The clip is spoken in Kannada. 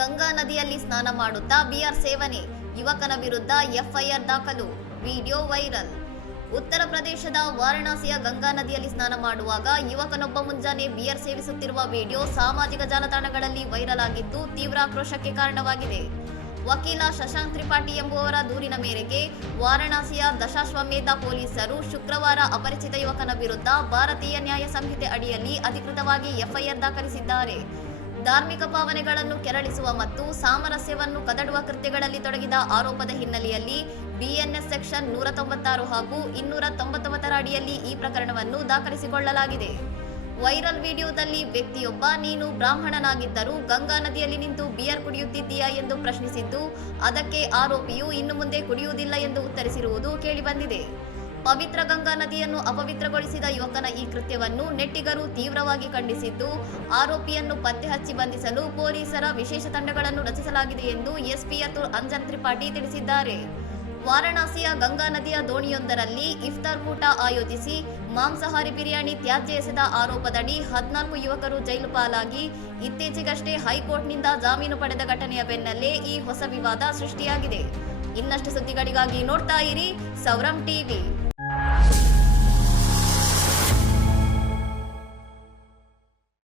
ಗಂಗಾ ನದಿಯಲ್ಲಿ ಸ್ನಾನ ಮಾಡುತ್ತಾ ಬಿಯರ್ ಸೇವನೆ, ಯುವಕನ ವಿರುದ್ಧ ಎಫ್ಐಆರ್ ದಾಖಲು. Video viral. ಉತ್ತರ ಪ್ರದೇಶದ ವಾರಣಾಸಿಯ ಗಂಗಾ ನದಿಯಲ್ಲಿ ಸ್ನಾನ ಮಾಡುವಾಗ ಯುವಕನೊಬ್ಬ ಮುಂಜಾನೆ ಬಿಯರ್ ಸೇವಿಸುತ್ತಿರುವ ವಿಡಿಯೋ ಸಾಮಾಜಿಕ ಜಾಲತಾಣಗಳಲ್ಲಿ ವೈರಲ್ ಆಗಿದ್ದು ತೀವ್ರ ಆಕ್ರೋಶಕ್ಕೆ ಕಾರಣವಾಗಿದೆ. ವಕೀಲ ಶಶಾಂಕ್ ತ್ರಿಪಾಠಿ ಎಂಬುವರ ದೂರಿನ ಮೇರೆಗೆ ವಾರಣಾಸಿಯ ದಶಾಶ್ವಮೇಧ ಪೊಲೀಸರು ಶುಕ್ರವಾರ ಅಪರಿಚಿತ ಯುವಕನ ವಿರುದ್ಧ ಭಾರತೀಯ ನ್ಯಾಯ ಸಂಹಿತೆ ಅಡಿಯಲ್ಲಿ ಅಧಿಕೃತವಾಗಿ ಎಫ್ಐಆರ್ ದಾಖಲಿಸಿದ್ದಾರೆ. ಧಾರ್ಮಿಕ ಭಾವನೆಗಳನ್ನು ಕೆರಳಿಸುವ ಮತ್ತು ಸಾಮರಸ್ಯವನ್ನು ಕದಡುವ ಕೃತ್ಯಗಳಲ್ಲಿ ತೊಡಗಿದ ಆರೋಪದ ಹಿನ್ನೆಲೆಯಲ್ಲಿ ಬಿಎನ್ಎಸ್ ಸೆಕ್ಷನ್ 196 ಹಾಗೂ 299 ಅಡಿಯಲ್ಲಿ ಈ ಪ್ರಕರಣವನ್ನು ದಾಖಲಿಸಿಕೊಳ್ಳಲಾಗಿದೆ. ವೈರಲ್ ವಿಡಿಯೋದಲ್ಲಿ ವ್ಯಕ್ತಿಯೊಬ್ಬ ನೀನು ಬ್ರಾಹ್ಮಣನಾಗಿದ್ದರೂ ಗಂಗಾ ನದಿಯಲ್ಲಿ ನಿಂತು ಬಿಯರ್ ಕುಡಿಯುತ್ತಿದ್ದೀಯಾ ಎಂದು ಪ್ರಶ್ನಿಸಿದ್ದು, ಅದಕ್ಕೆ ಆರೋಪಿಯು ಇನ್ನು ಮುಂದೆ ಕುಡಿಯುವುದಿಲ್ಲ ಎಂದು ಉತ್ತರಿಸಿರುವುದು ಕೇಳಿಬಂದಿದೆ. ಪವಿತ್ರ ಗಂಗಾ ನದಿಯನ್ನು ಅಪವಿತ್ರಗೊಳಿಸಿದ ಯುವಕನ ಈ ಕೃತ್ಯವನ್ನು ನೆಟ್ಟಿಗರು ತೀವ್ರವಾಗಿ ಖಂಡಿಸಿದ್ದು, ಆರೋಪಿಯನ್ನು ಪತ್ತೆ ಹಚ್ಚಿ ಬಂಧಿಸಲು ಪೊಲೀಸರ ವಿಶೇಷ ತಂಡಗಳನ್ನು ರಚಿಸಲಾಗಿದೆ ಎಂದು ಎಸ್ಪಿ ಅತುಲ್ ಅಂಜನ್ ತ್ರಿಪಾಠಿ ತಿಳಿಸಿದ್ದಾರೆ. ವಾರಣಾಸಿಯ ಗಂಗಾ ನದಿಯ ದೋಣಿಯೊಂದರಲ್ಲಿ ಇಫ್ತಾರ್ ಕೂಟ ಆಯೋಜಿಸಿ ಮಾಂಸಾಹಾರಿ ಬಿರಿಯಾನಿ ತ್ಯಾಜ್ಯ ಎಸೆದ ಆರೋಪದಡಿ 14 ಯುವಕರು ಜೈಲು ಪಾಲಾಗಿ ಇತ್ತೀಚೆಗಷ್ಟೇ ಹೈಕೋರ್ಟ್ನಿಂದ ಜಾಮೀನು ಪಡೆದ ಘಟನೆಯ ಬೆನ್ನಲ್ಲೇ ಈ ಹೊಸ ವಿವಾದ ಸೃಷ್ಟಿಯಾಗಿದೆ. ಇನ್ನಷ್ಟು ಸುದ್ದಿಗಳಿಗಾಗಿ ನೋಡ್ತಾ ಇರಿ ಸೌರಂ ಟಿವಿ.